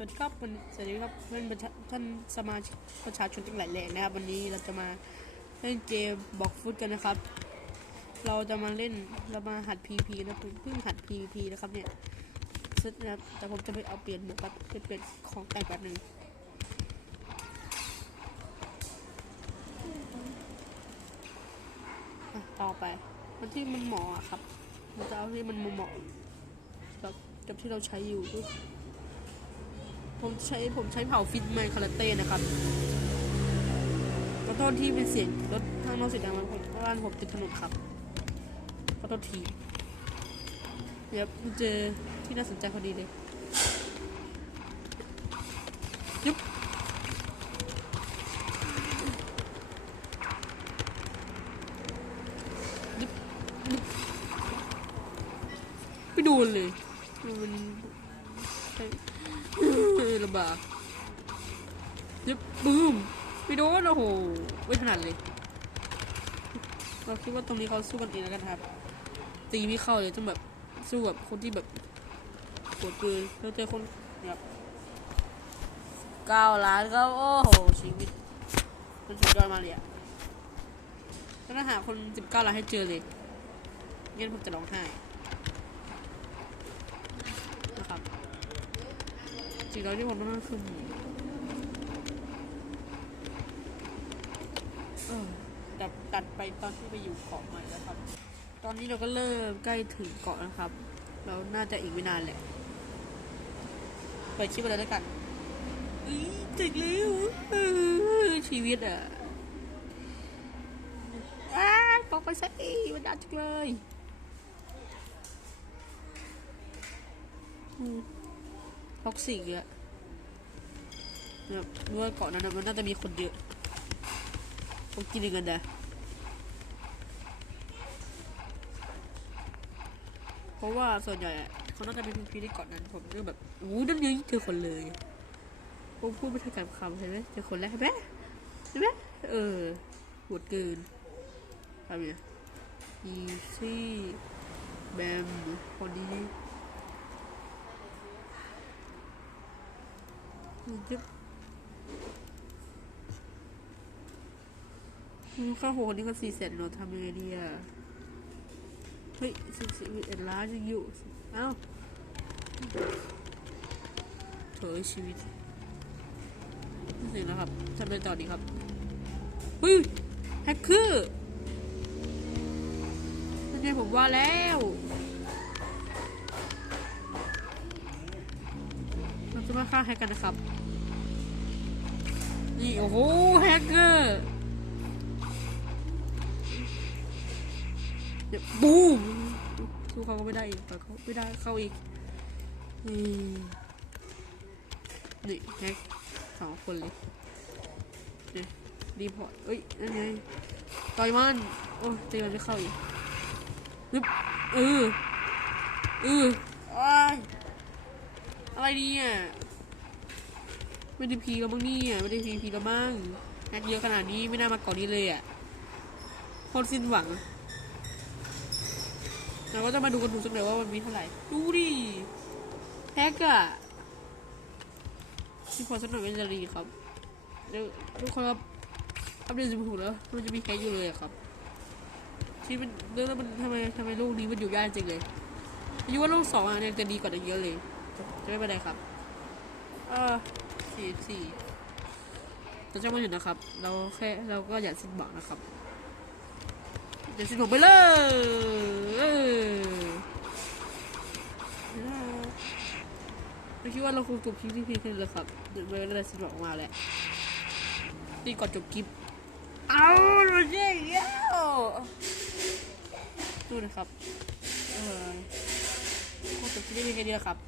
สวัสดีครับสวัสดีครับเพื่อนท่านสมาชิกประชาชนทั้งหลายแหล่นะครับ วันนี้เราจะมาเล่นเกมบอกฟุตกันนะครับ เราจะมาเล่นเรามาหัด PP นะเพิ่งหัด PP นะครับเนี่ยซึ่งนะครับแต่ผมจะไปเอาเปลี่ยนหมวกครับเปลี่ยนของแต่งแบบหนึ่งต่อไปมันที่มันเหมาะอครับเราจะเอาที่มันเหมาะกับกับที่เราใช้อยู่ด้วย ผมใช้ผมใช้เผาฟิตไมค์คาราเต้นะครับขอโทษที่เป็นเสียงรถข้างนอกเสียงดังมากเพราะว่าผมติดถนนครับขอโทษทีเดี๋ยวเจอที่น่าสนใจพอดีเลยยุบยุบยุบไม่โดูเลยมัน ลำบากยึบบูมไม่โดนโอ้โหไม่ถนัดเลย เราคิดว่าตรงนี้เขาสู้กันเองแล้วกันครับตีไม่เข้าเลยต้องแบบสู้กับคนที่แบบปวดปืนแล้วเจอคนแบบเก้าล้านก็โอ้โหชีวิตมันสุดยอดมาเลยอะต้องหาคนสิบเก้าล้านให้เจอเลยงั้นผมจะร้องไห้นะครับ สิ่งเราที่ผมต้องคือหมูเออตัดตัดไปตอนที่ไปอยู่เกาะใหม่แล้วครับ ตอนนี้เราก็เริ่มใกล้ถึงเกาะแล้วครับ เราน่าจะอีกไม่นานแหละเปิดคลิปไปเลยแล้วยกันอีถึงแล้วชีวิตอะอ้าบอกไปซะอีมันดันจังเลยอืม ท็อกซิกอะแบบรู้ว่าเกาะนั้นมันน่าจะมีคนเยอะผมกินกันนะเพราะว่าส่วนใหญ่เขาน่าจะเป็นพีที่เกาะนั้นผมก็แบบอู้นั่นยังเจอคนเลยผมพูดไม่ทันการคำเห็นไหมเจอคนแล้วเห็นไหมเห็นไหมเออปวดเกินทำยังอีซี่แบมคนนี้ ยึบมูลค่าโหนี่ก็สี่แสนเราทำยังไงดีอะ เฮ้ยสิบสิบเอ็ดล้านยังอยู่ เอ้าเถอยชีวิตนี่สินะครับทำไปต่อดีครับฮ้ยแฮกเกอร์นั่นไงผมว่าแล้ว เราจะมาฆ่าแฮกกันนะครับ นี่โอ้โหแฮกเกอร์เดี๋ยวบูมสู้เขาก็ไม่ได้อีกแต่เขาไม่ได้เข้าอีก นี่นี่แฮกสองคนเลยนี่รีพอร์ตเอ้ยนั่นไงต่อยมันโอ้ตีมันไม่เข้าอีกนึบเออเอออ้ายอะไรเนี่ย ไม่ได้พีแล้วมั้งนี่ยไม่ได้พีพีแล้วมั้งแอคเยอะขนาดนี้ไม่น่ามาก่อนนี้เลยอะโคตรสิ้นหวังเราก็จะมาดูกันดูสักหน่อยว่ามันมีเท่าไหร่ ดูดิแฮกอะที่พอสักหน่อยไม่จะดีครับเดี๋ยวทุกคนครับอัปเดตสิบหกแล้วมันจะมีแฮกอยู่เลยครับที่มันเรื่องแล้วมันทำไมทำไมโลกนี้มันอยู่ยากจริงเลยอายุว่าโลกสองอะเนี่ยจะดีกว่านั้นเยอะเลย จะไม่เป็นไรครับ เออ สี่สี่เราจะมาอยู่นะครับ เราแค่เราก็อยากสิ้นหวังนะครับเดี๋ยวสิ้นหวังไปเลยเออเราคิดว่าเราคงจบคลิปที่เพียงแค่นี้แหละครับเดี๋ยวไม่ได้สิ้นหวังมาแล้วตีก่อนจบคลิปเอาเราเจ๊เย้ดูนะครับ เออคงจบคลิปที่พีแค่นี้แหละครับ